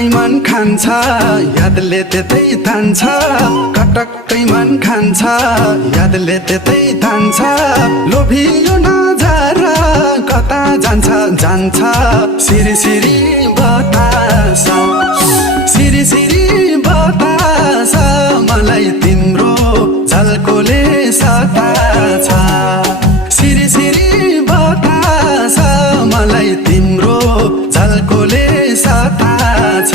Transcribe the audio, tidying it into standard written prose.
कटक्कै मन खान्छ यादले त्यतै तान्छ कटक्कै मन खान्छ यादले त्यतै तान्छ लोभियो नजार कता जान्छ जान्छ सिरी सिरी बतास सिरी सिरी बतास मलाई तिम्रो झल्कोले सताछ सिरी सिरी बतास मलाई तिम्रो झल्कोले सताछ